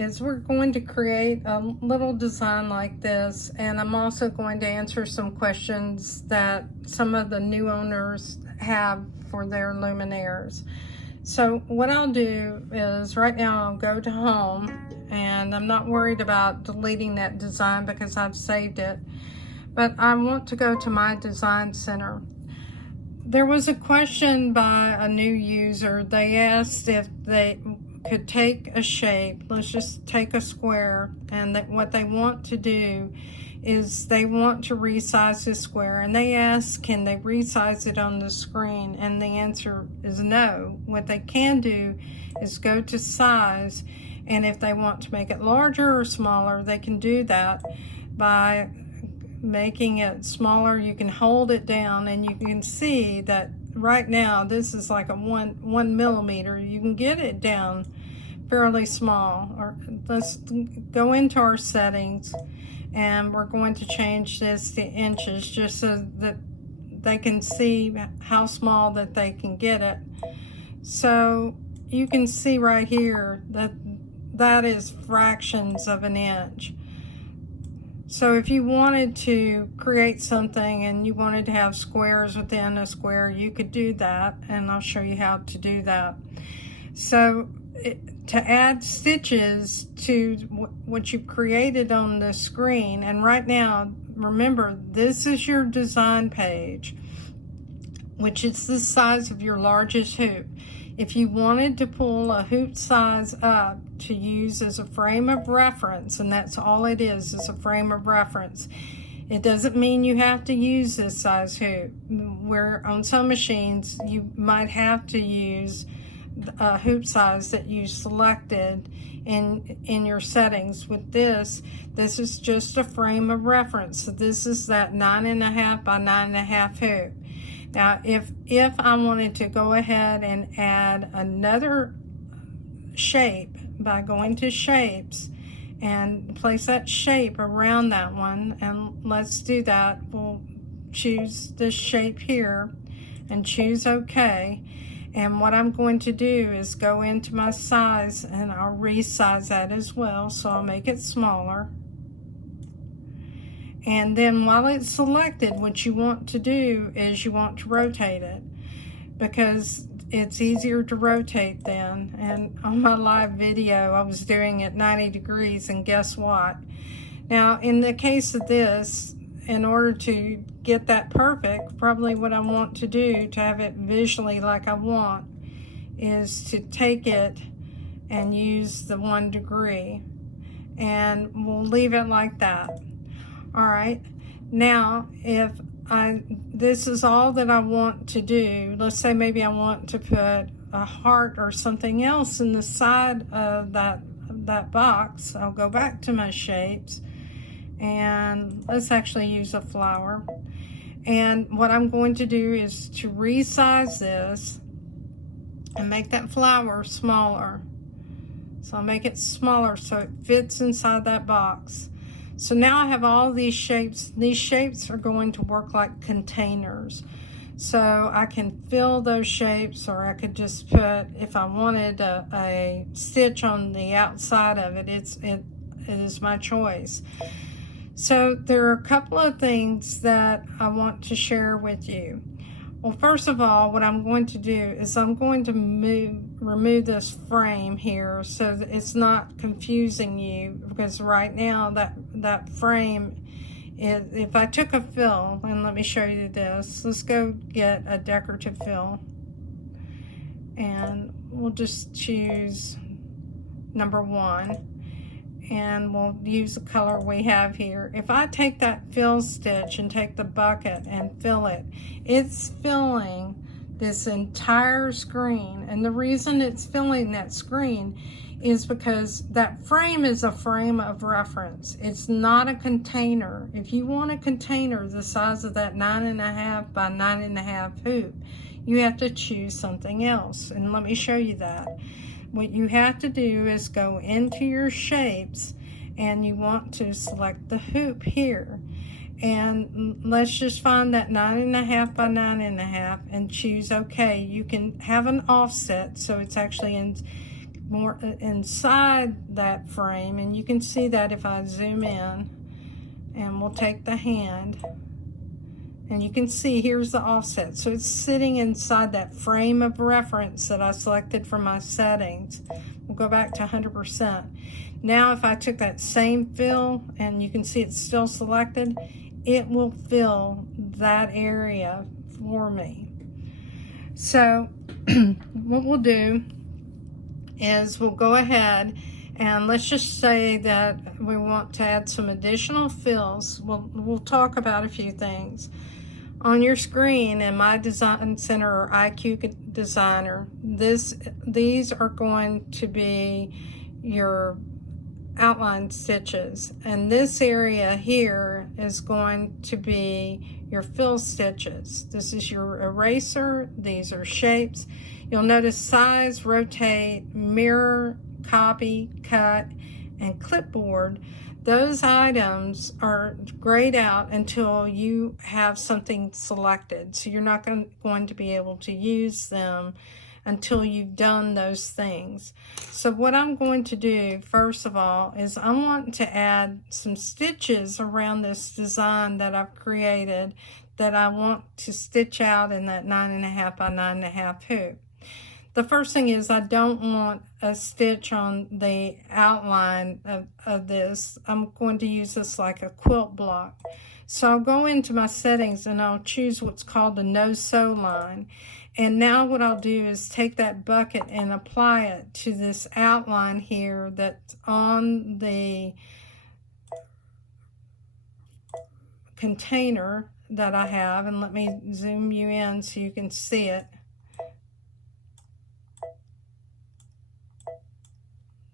is we're going to create a little design like this, and I'm also going to answer some questions that some of the new owners have for their luminaires. So what I'll do is right now I'll go to home, and I'm not worried about deleting that design because I've saved it, but I want to go to my design center. There was a question by a new user. They asked if they could take a shape, let's just take a square, and that what they want to do is they want to resize the square, and they ask, can they resize it on the screen? And the answer is no. What they can do is go to size, and if they want to make it larger or smaller, they can do that by making it smaller. You can hold it down, and you can see that right now this is like a one millimeter. You can get it down fairly small. Or let's go into our settings, and we're going to change this to inches just so that they can see how small that they can get it. So you can see right here that that is fractions of an inch. So if you wanted to create something and you wanted to have squares within a square, you could do that, and I'll show you how to do that. So to add stitches to what you've created on the screen, and right now, remember, this is your design page, which is the size of your largest hoop. If you wanted to pull a hoop size up to use as a frame of reference, and that's all it is a frame of reference, it doesn't mean you have to use this size hoop. Where on some machines you might have to use a hoop size that you selected in your settings. With this is just a frame of reference. So this is that 9.5 by 9.5 hoop. Now, if I wanted to go ahead and add another shape by going to shapes and place that shape around that one, and let's do that. We'll choose this shape here and choose OK. And what I'm going to do is go into my size, and I'll resize that as well. So I'll make it smaller. And then while it's selected, what you want to do is you want to rotate it, because it's easier to rotate then. And on my live video, I was doing it 90 degrees, and guess what? Now, in the case of this, in order to get that perfect, probably what I want to do to have it visually like I want is to take it and use the 1 degree, and we'll leave it like that. All right, now if this is all that I want to do, let's say maybe I want to put a heart or something else in the side of that box. I'll go back to my shapes, and let's actually use a flower. And what I'm going to do is to resize this and make that flower smaller. So I'll make it smaller so it fits inside that box. So now I have all these shapes. These shapes are going to work like containers. So I can fill those shapes, or I could just put, if I wanted a stitch on the outside of it, it is my choice. So there are a couple of things that I want to share with you. Well, first of all, what I'm going to do is I'm going to remove this frame here so that it's not confusing you, because right now that frame is, if I took a fill, and let me show you this. Let's go get a decorative fill, and we'll just choose number 1. And we'll use the color we have here. If I take that fill stitch and take the bucket and fill it, it's filling this entire screen. And the reason it's filling that screen is because that frame is a frame of reference. It's not a container. If you want a container the size of that 9.5 by 9.5 hoop, you have to choose something else. And let me show you that. What you have to do is go into your shapes, and you want to select the hoop here, and let's just find that 9.5 by 9.5 and choose OK. You can have an offset so it's actually more inside that frame, and you can see that if I zoom in, and we'll take the hand, and you can see here's the offset. So it's sitting inside that frame of reference that I selected from my settings. We'll go back to 100%. Now if I took that same fill, and you can see it's still selected, it will fill that area for me. So what we'll do is we'll go ahead and let's just say that we want to add some additional fills. We'll talk about a few things. On your screen in My Design Center or IQ Designer, these are going to be your outline stitches, and this area here is going to be your fill stitches. This is your eraser. These are shapes. You'll notice size, rotate, mirror, copy, cut, and clipboard. Those items are grayed out until you have something selected, so you're not going to be able to use them until you've done those things. So what I'm going to do first of all is I want to add some stitches around this design that I've created that I want to stitch out in that 9.5 by 9.5 hoop. The first thing is I don't want a stitch on the outline of this. I'm going to use this like a quilt block. So I'll go into my settings and I'll choose what's called the no sew line. And now what I'll do is take that bucket and apply it to this outline here that's on the container that I have. And let me zoom you in so you can see it.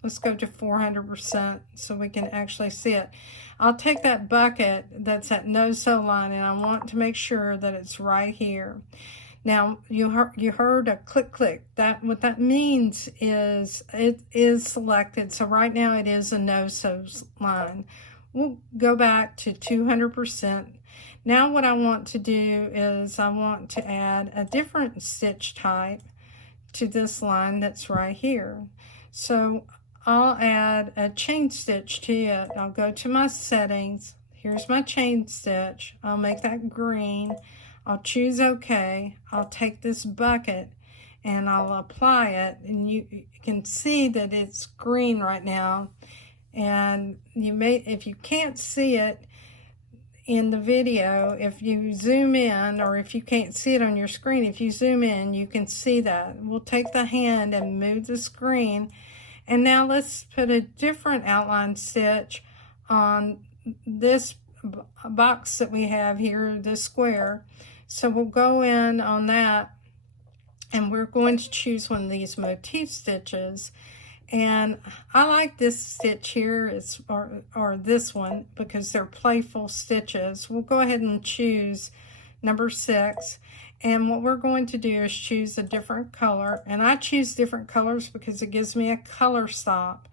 Let's go to 400% so we can actually see it. I'll take that bucket that's at no sew line and I want to make sure that it's right here. Now you heard a click click. What that means is it is selected. So right now it is a no sew line. We'll go back to 200%. Now what I want to do is I want to add a different stitch type to this line that's right here. So I'll add a chain stitch to it. I'll go to my settings. Here's my chain stitch. I'll make that green. I'll choose OK. I'll take this bucket and I'll apply it. And you can see that it's green right now. And you may, if you can't see it in the video, if you zoom in, or if you can't see it on your screen, if you zoom in, you can see that. We'll take the hand and move the screen. And now let's put a different outline stitch on this box that we have here, this square. So we'll go in on that and we're going to choose one of these motif stitches. And I like this stitch here, or this one, because they're playful stitches. We'll go ahead and choose number 6. And what we're going to do is choose a different color. And I choose different colors because it gives me a color stop.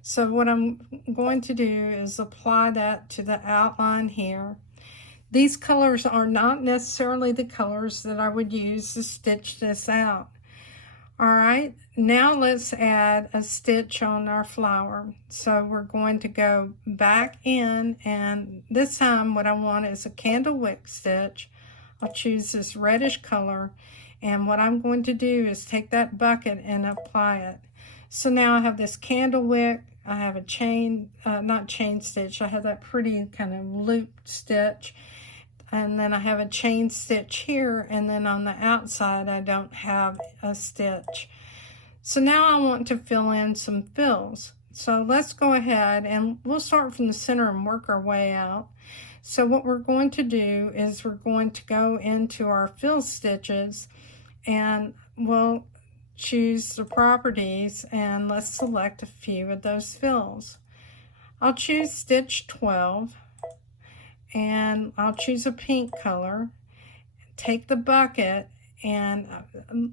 So what I'm going to do is apply that to the outline here. These colors are not necessarily the colors that I would use to stitch this out. All right, now let's add a stitch on our flower. So we're going to go back in, and this time what I want is a candle wick stitch. I'll choose this reddish color, and what I'm going to do is take that bucket and apply it. So now I have this candle wick, I have a chain, not chain stitch, I have that pretty kind of looped stitch, and then I have a chain stitch here, and then on the outside I don't have a stitch. So now I want to fill in some fills. So let's go ahead and we'll start from the center and work our way out. So what we're going to do is we're going to go into our fill stitches and we'll choose the properties and let's select a few of those fills. I'll choose stitch 12 and I'll choose a pink color. Take the bucket and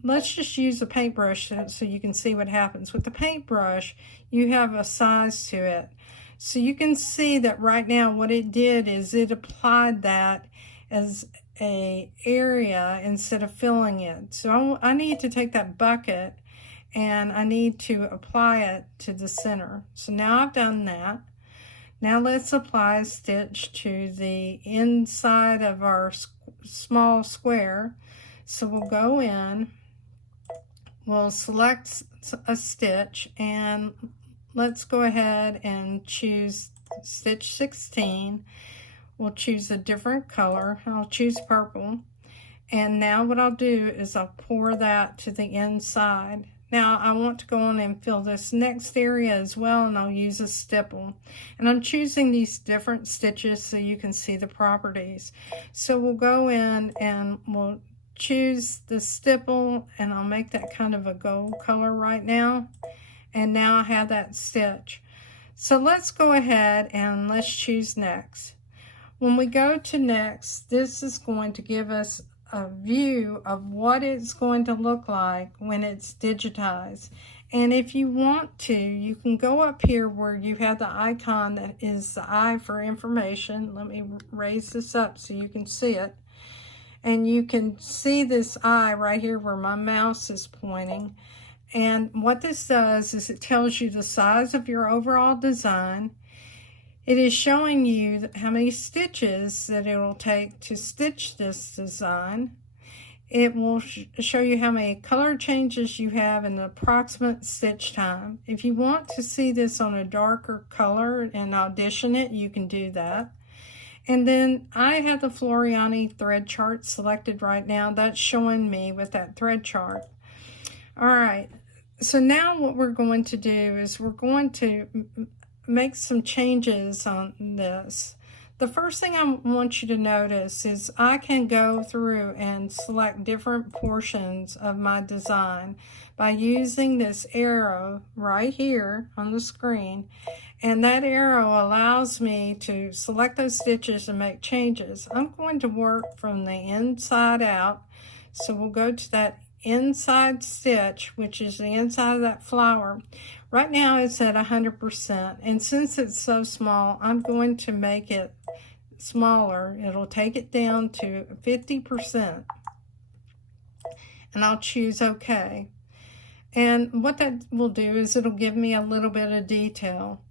let's just use a paintbrush so you can see what happens. With the paintbrush, you have a size to it. So you can see that right now what it did is it applied that as a area instead of filling it. So I need to take that bucket and I need to apply it to the center. So now I've done that. Now let's apply a stitch to the inside of our small square. So we'll go in, we'll select a stitch, and let's go ahead and choose stitch 16. We'll choose a different color. I'll choose purple. And now what I'll do is I'll pour that to the inside. Now I want to go on and fill this next area as well, and I'll use a stipple. And I'm choosing these different stitches so you can see the properties. So we'll go in and we'll choose the stipple, and I'll make that kind of a gold color right now. And now I have that stitch. So let's go ahead and let's choose next. When we go to next, this is going to give us a view of what it's going to look like when it's digitized. And if you want to, you can go up here where you have the icon that is the eye for information. Let me raise this up so you can see it. And you can see this eye right here where my mouse is pointing. And what this does is it tells you the size of your overall design. It is showing you how many stitches that it will take to stitch this design. It will show you how many color changes you have and the approximate stitch time. If you want to see this on a darker color and audition it, you can do that. And then I have the Floriani thread chart selected right now. That's showing me with that thread chart. All right, so now what we're going to do is we're going to make some changes on this. The first thing I want you to notice is I can go through and select different portions of my design by using this arrow right here on the screen, and that arrow allows me to select those stitches and make changes. I'm going to work from the inside out, so we'll go to that inside stitch, which is the inside of that flower. Right now it's at 100%, and since it's so small, I'm going to make it smaller. It'll take it down to 50%, and I'll choose OK. And what that will do is it'll give me a little bit of detail.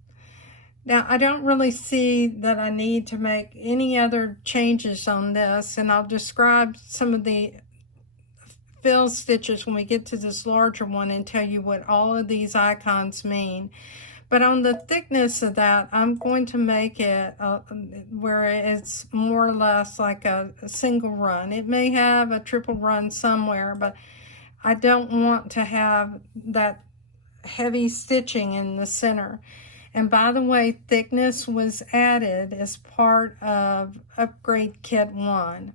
Now, I don't really see that I need to make any other changes on this, and I'll describe some of the fill stitches when we get to this larger one and tell you what all of these icons mean. But on the thickness of that, I'm going to make it where it's more or less like a single run. It may have a triple run somewhere, but I don't want to have that heavy stitching in the center. And by the way, thickness was added as part of Upgrade Kit 1.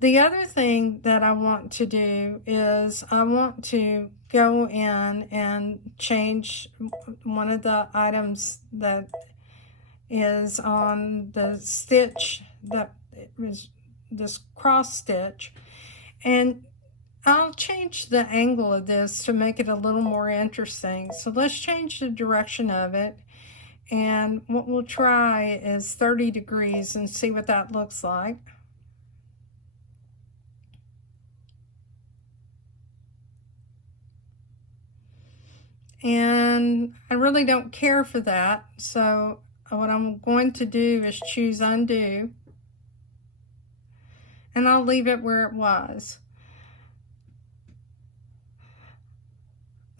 The other thing that I want to do is I want to go in and change one of the items that is on the stitch that is this cross stitch. And I'll change the angle of this to make it a little more interesting. So let's change the direction of it. And what we'll try is 30 degrees and see what that looks like. And I really don't care for that, so what I'm going to do is choose undo, and I'll leave it where it was.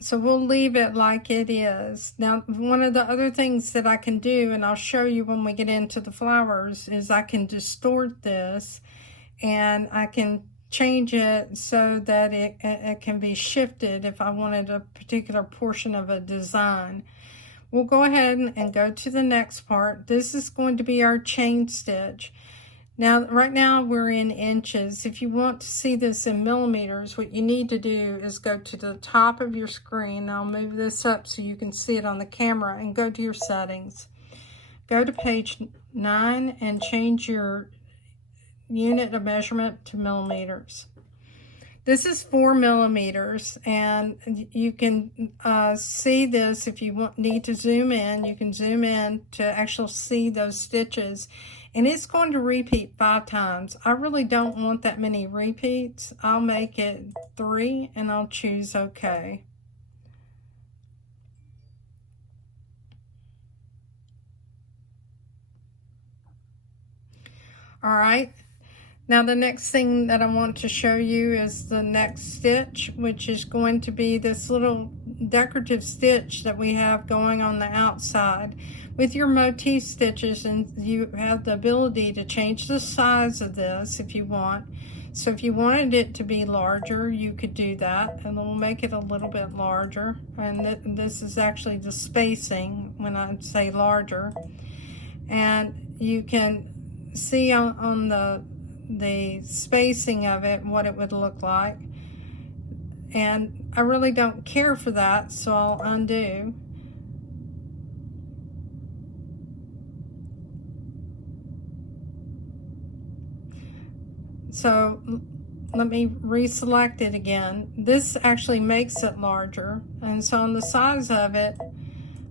So we'll leave it like it is. Now, one of the other things that I can do, and I'll show you when we get into the flowers, is I can distort this, and I can change it so that it can be shifted if I wanted a particular portion of a design. We'll go ahead and go to the next part. This is going to be our chain stitch. Now, right now we're in inches. If you want to see this in millimeters, what you need to do is go to the top of your screen. I'll move this up so you can see it on the camera, and go to your settings. Go to page 9 and change your unit of measurement to millimeters. This is 4 millimeters, and you can see this. If you need to zoom in, you can zoom in to actually see those stitches, and it's going to repeat 5 times. I really don't want that many repeats. I'll make it 3, and I'll choose OK. All right. Now the next thing that I want to show you is the next stitch, which is going to be this little decorative stitch that we have going on the outside. With your motif stitches, and you have the ability to change the size of this if you want. So if you wanted it to be larger, you could do that, and we'll make it a little bit larger. And this is actually the spacing when I say larger. And you can see on the spacing of it what it would look like. And I really don't care for that, so I'll undo. So let me reselect it again. This actually makes it larger, and so on the size of it,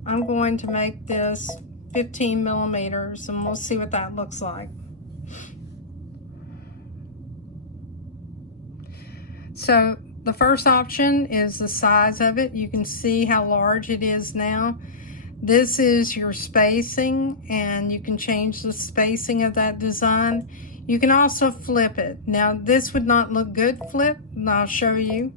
I'm going to make this 15 millimeters, and we'll see what that looks like. So the first option is the size of it. You can see how large it is now. This is your spacing, and you can change the spacing of that design. You can also flip it. Now this would not look good flipped, and I'll show you,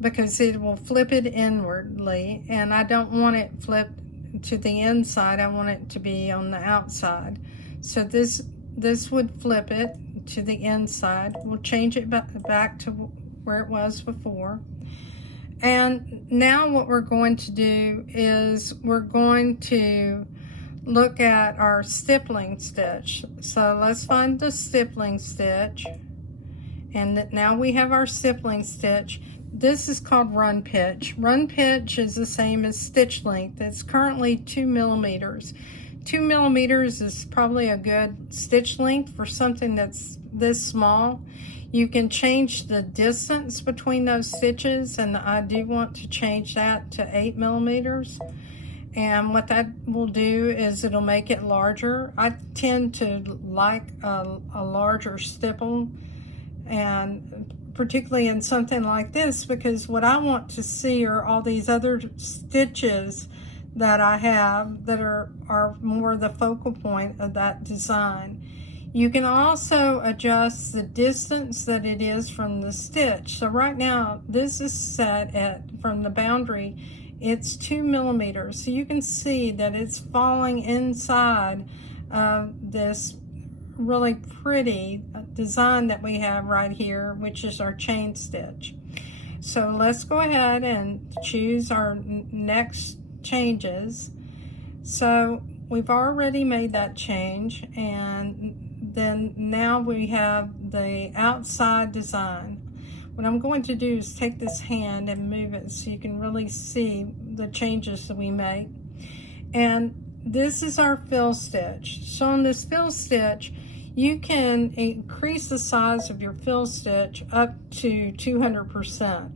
because it will flip it inwardly, and I don't want it flipped to the inside. I want it to be on the outside. So this would flip it to the inside. We'll change it back to where it was before. And now what we're going to do is we're going to look at our stippling stitch. So let's find the stippling stitch. And now we have our stippling stitch. This is called run pitch. Run pitch is the same as stitch length. It's currently 2 millimeters. 2 millimeters is probably a good stitch length for something that's this small. You can change the distance between those stitches, and I do want to change that to 8 millimeters. And what that will do is it'll make it larger. I tend to like a larger stipple, and particularly in something like this, because what I want to see are all these other stitches that I have that are more the focal point of that design. You can also adjust the distance that it is from the stitch. So right now this is set at, from the boundary, it's 2 millimeters. So you can see that it's falling inside of this really pretty design that we have right here, which is our chain stitch. So let's go ahead and choose our next changes. So we've already made that change, and then now we have the outside design. What I'm going to do is take this hand and move it so you can really see the changes that we make. And this is our fill stitch. So on this fill stitch, you can increase the size of your fill stitch up to 200%.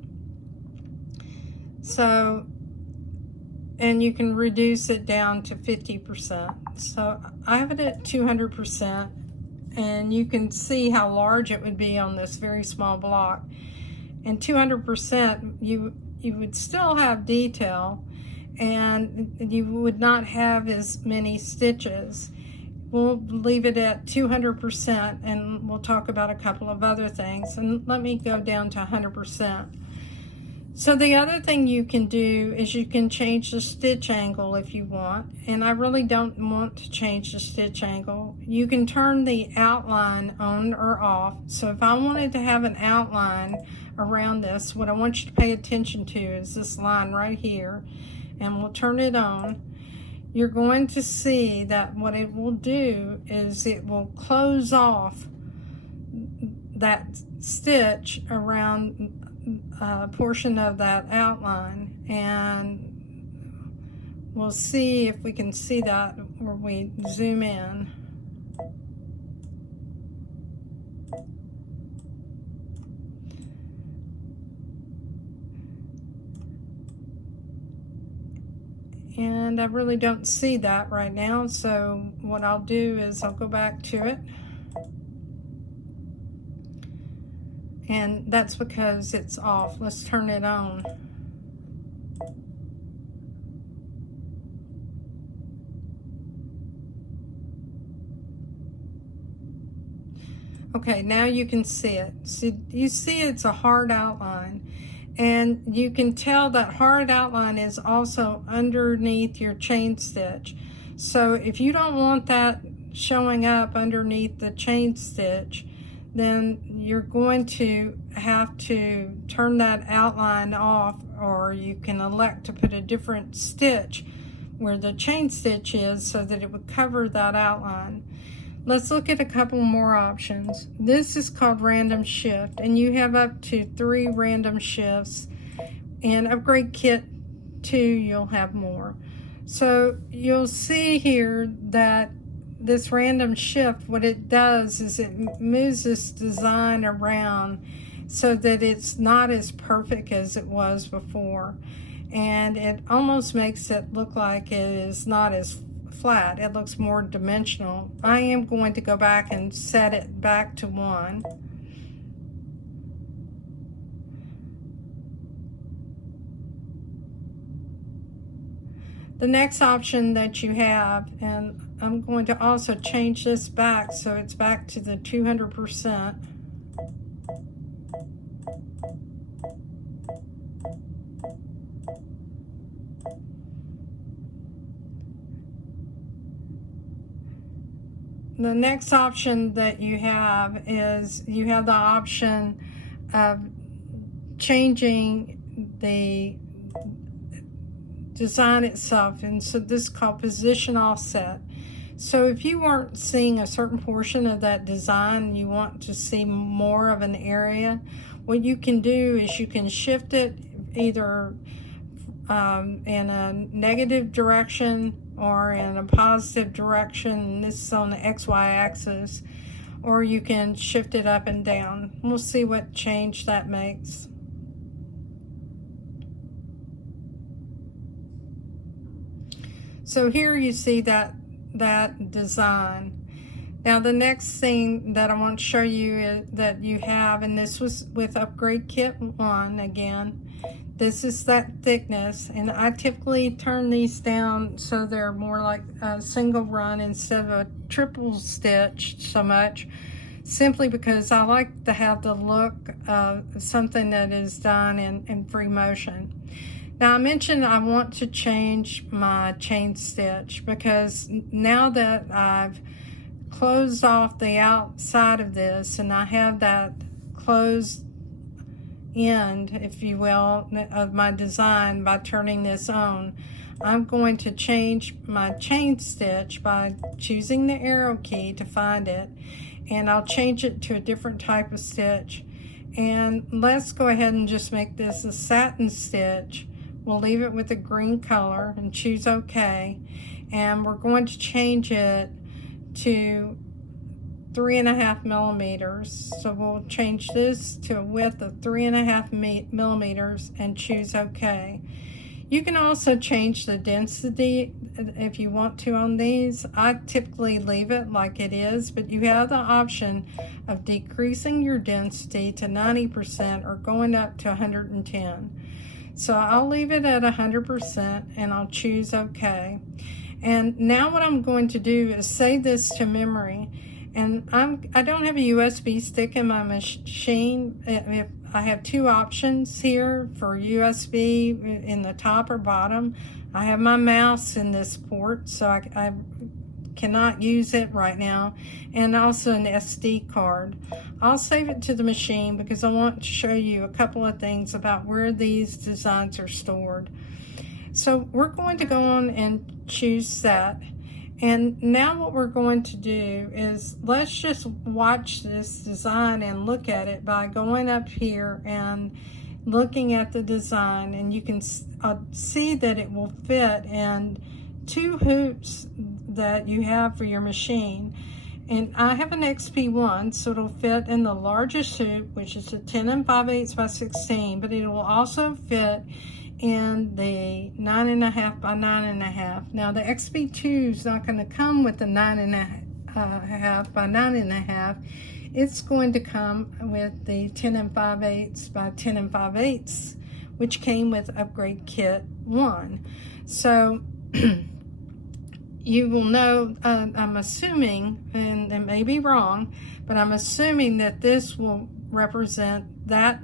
So, and you can reduce it down to 50%. So I have it at 200%, and you can see how large it would be on this very small block. And 200%, you would still have detail, and you would not have as many stitches. We'll leave it at 200%, and we'll talk about a couple of other things. And let me go down to 100%. So the other thing you can do is you can change the stitch angle if you want, and I really don't want to change the stitch angle. You can turn the outline on or off. So if I wanted to have an outline around this, what I want you to pay attention to is this line right here, and we'll turn it on. You're going to see that what it will do is it will close off that stitch around a portion of that outline, and we'll see if we can see that where we zoom in. And I really don't see that right now, so what I'll do is I'll go back to it. And that's because it's off. Let's turn it on. Okay, now you can see it. So you see it's a hard outline. And you can tell that hard outline is also underneath your chain stitch. So if you don't want that showing up underneath the chain stitch, then you're going to have to turn that outline off, or you can elect to put a different stitch where the chain stitch is so that it would cover that outline. Let's look at a couple more options. This is called random shift, and you have up to 3 random shifts. And Upgrade Kit 2, you'll have more. So you'll see here that this random shift, what it does is it moves this design around so that it's not as perfect as it was before. And it almost makes it look like it is not as flat. It looks more dimensional. I am going to go back and set it back to 1. The next option that you have, and I'm going to also change this back so it's back to the 200%. The next option that you have is you have the option of changing the design itself, and so this is called position offset. So if you weren't seeing a certain portion of that design and you want to see more of an area, what you can do is you can shift it either in a negative direction or in a positive direction, and this is on the XY axis, or you can shift it up and down. We'll see what change that makes. So here you see that design. Now the next thing that I want to show you is that you have, and this was with Upgrade Kit 1 again, this is that thickness, and I typically turn these down so they're more like a single run instead of a triple stitch so much, simply because I like to have the look of something that is done in free motion. Now I mentioned I want to change my chain stitch because now that I've closed off the outside of this and I have that closed end, if you will, of my design by turning this on, I'm going to change my chain stitch by choosing the arrow key to find it, and I'll change it to a different type of stitch. And let's go ahead and just make this a satin stitch. We'll leave it with a green color and choose OK, and we're going to change it to 3.5 millimeters. So we'll change this to a width of 3.5 millimeters and choose OK. You can also change the density if you want to on these. I typically leave it like it is, but you have the option of decreasing your density to 90% or going up to 110. So I'll leave it at 100% and I'll choose OK. And now what I'm going to do is save this to memory. And I don't have a USB stick in my machine. I have 2 options here for USB in the top or bottom. I have my mouse in this port, so I cannot use it right now, and also an SD card. I'll save it to the machine because I want to show you a couple of things about where these designs are stored. So we're going to go on and choose Set. And now what we're going to do is let's just watch this design and look at it by going up here and looking at the design, and you can see that it will fit in 2 hoops that you have for your machine. And I have an XP1, so it'll fit in the largest hoop, which is a 10 5/8 by 16, but it will also fit in the 9.5 by 9.5. Now the XP2 is not going to come with the 9.5 by 9.5. It's going to come with the 10 5/8 by 10 5/8, which came with Upgrade Kit 1. So you will know, I'm assuming, and it may be wrong, but I'm assuming that this will represent that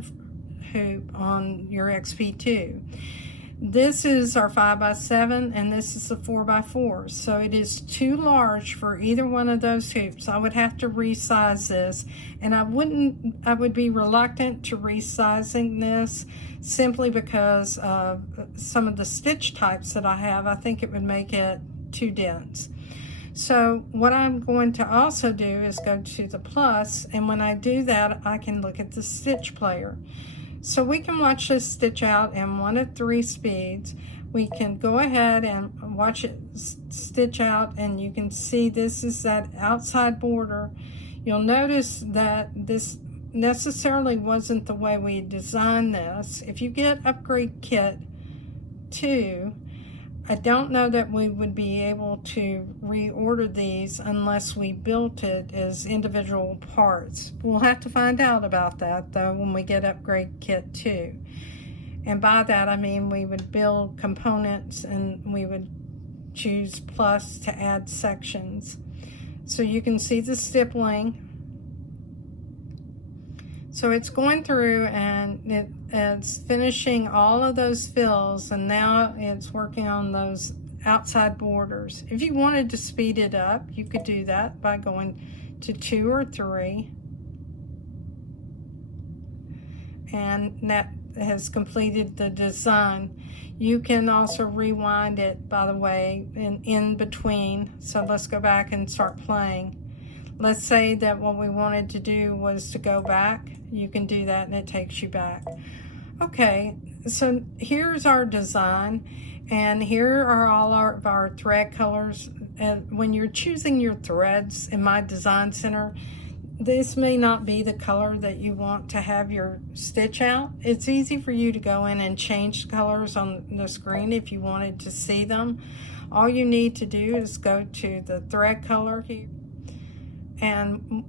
hoop on your XP2. This is our 5x7 and this is a 4x4, so it is too large for either one of those hoops. I would have to resize this, and I would be reluctant to resizing this simply because of some of the stitch types that I have. I think it would make it too dense. So what I'm going to also do is go to the plus, and when I do that, I can look at the stitch player. So we can watch this stitch out in 1 of 3 speeds. We can go ahead and watch it stitch out, and you can see this is that outside border. You'll notice that this necessarily wasn't the way we designed this. If you get Upgrade Kit 2, I don't know that we would be able to reorder these unless we built it as individual parts. We'll have to find out about that though when we get Upgrade Kit 2. And by that I mean we would build components and we would choose plus to add sections. So you can see the stippling. So it's going through and it's finishing all of those fills, and now it's working on those outside borders. If you wanted to speed it up, you could do that by going to 2 or 3. And that has completed the design. You can also rewind it, by the way, in between. So let's go back and start playing. Let's say that what we wanted to do was to go back. You can do that and it takes you back. Okay, so here's our design, and here are all of our thread colors. And when you're choosing your threads in my design center, this may not be the color that you want to have your stitch out. It's easy for you to go in and change colors on the screen if you wanted to see them. All you need to do is go to the thread color here, and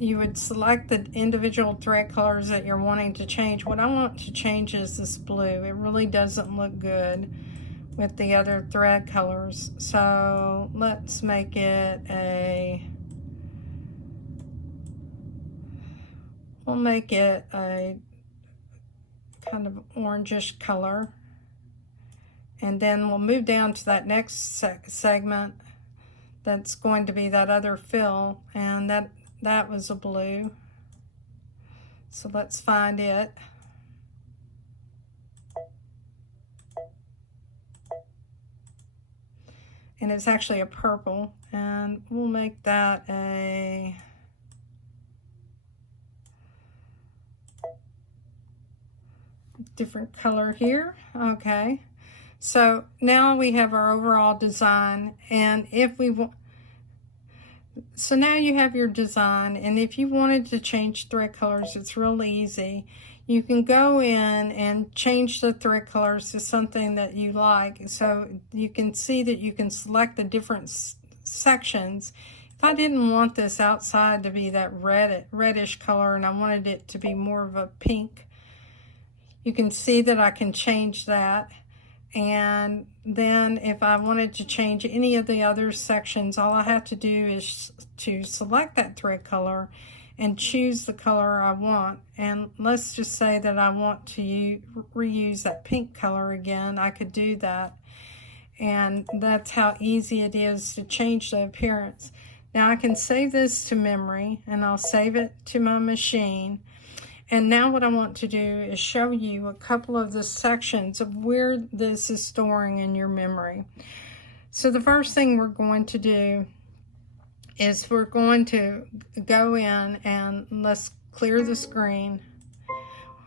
you would select the individual thread colors that you're wanting to change. What I want to change is this blue. It really doesn't look good with the other thread colors. So let's make it we'll make it a kind of orangish color. And then we'll move down to that next segment. That's going to be that other fill, and that was a blue. So let's find it. And it's actually a purple, and we'll make that a different color here. Okay. So now we have our overall design, and if we want, so now you have your design, and if you wanted to change thread colors, it's really easy. You can go in and change the thread colors to something that you like. So you can see that you can select the different sections. If I didn't want this outside to be that reddish color and I wanted it to be more of a pink, you can see that I can change that. And then if I wanted to change any of the other sections, all I have to do is to select that thread color and choose the color I want. And let's just say that I want to reuse that pink color again. I could do that. And that's how easy it is to change the appearance. Now I can save this to memory, and I'll save it to my machine. And now what I want to do is show you a couple of the sections of where this is storing in your memory. So the first thing we're going to do is we're going to go in and let's clear the screen.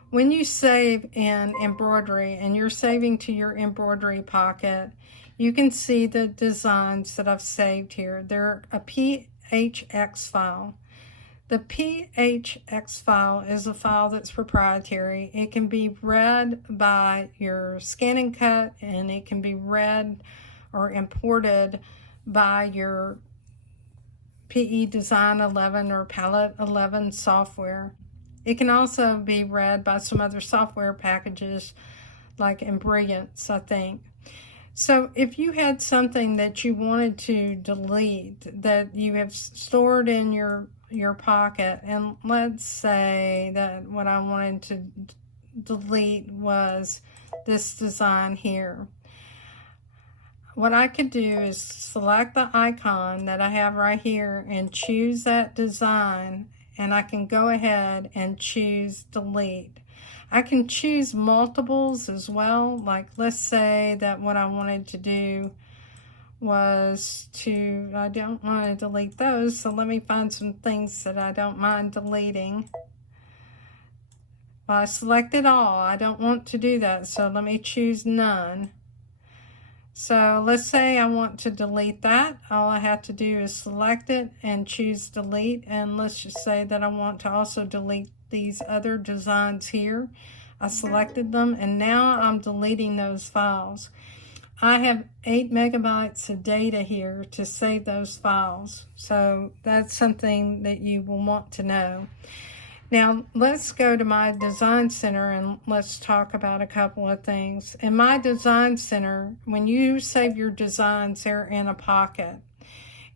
When you save in embroidery and you're saving to your embroidery pocket, you can see the designs that I've saved here. They're a PHX file. The PHX file is a file that's proprietary. It can be read by your scan and cut, and it can be read or imported by your PE Design 11 or Palette 11 software. It can also be read by some other software packages like Embrilliance, I think. So if you had something that you wanted to delete that you have stored in your pocket, and let's say that what I wanted to delete was this design here. What I could do is select the icon that I have right here and choose that design, and I can go ahead and choose delete. I can choose multiples as well. Like, let's say that what I wanted to do was to, I don't want to delete those, so let me find some things that I don't mind deleting. Well, I selected all. I don't want to do that, so let me choose none. So let's say I want to delete that. All I have to do is select it and choose delete, and let's just say that I want to also delete these other designs here. I selected them, and now I'm deleting those files. I have 8 megabytes of data here to save those files, so that's something that you will want to know. Now let's go to my design center and let's talk about a couple of things. In my design center, when you save your designs, they're in a pocket,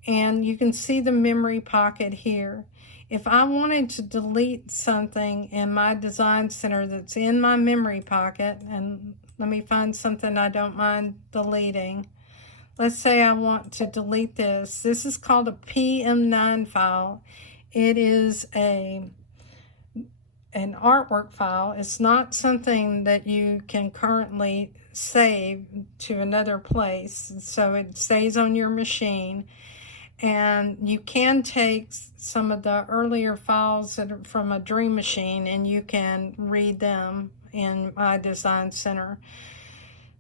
and you can see the memory pocket here. If I wanted to delete something in my design center that's in my memory pocket, and let me find something I don't mind deleting. Let's say I want to delete this. This is called a PM9 file. It is an artwork file. It's not something that you can currently save to another place, so it stays on your machine. And you can take some of the earlier files that are from a Dream Machine, and you can read them in my design center.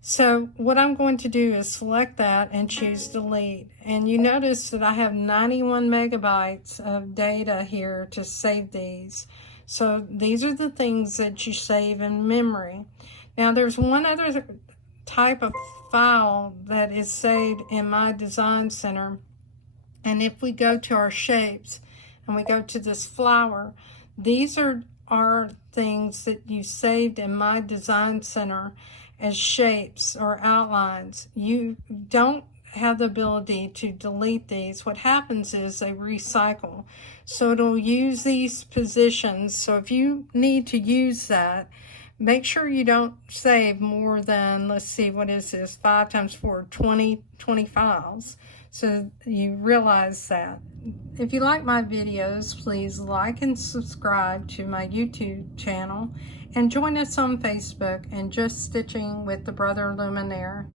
So what I'm going to do is select that and choose delete. And you notice that I have 91 megabytes of data here to save these. So these are the things that you save in memory. Now there's one other type of file that is saved in my design center. And if we go to our shapes and we go to this flower, these are things that you saved in my design center as shapes or outlines. You don't have the ability to delete these. What happens is they recycle. So it'll use these positions. So if you need to use that, make sure you don't save more than, let's see, what is this, 5 times 4, 20 files. So you realize that. If you like my videos, please like and subscribe to my YouTube channel, and join us on Facebook and Just Stitching with the Brother Luminaire.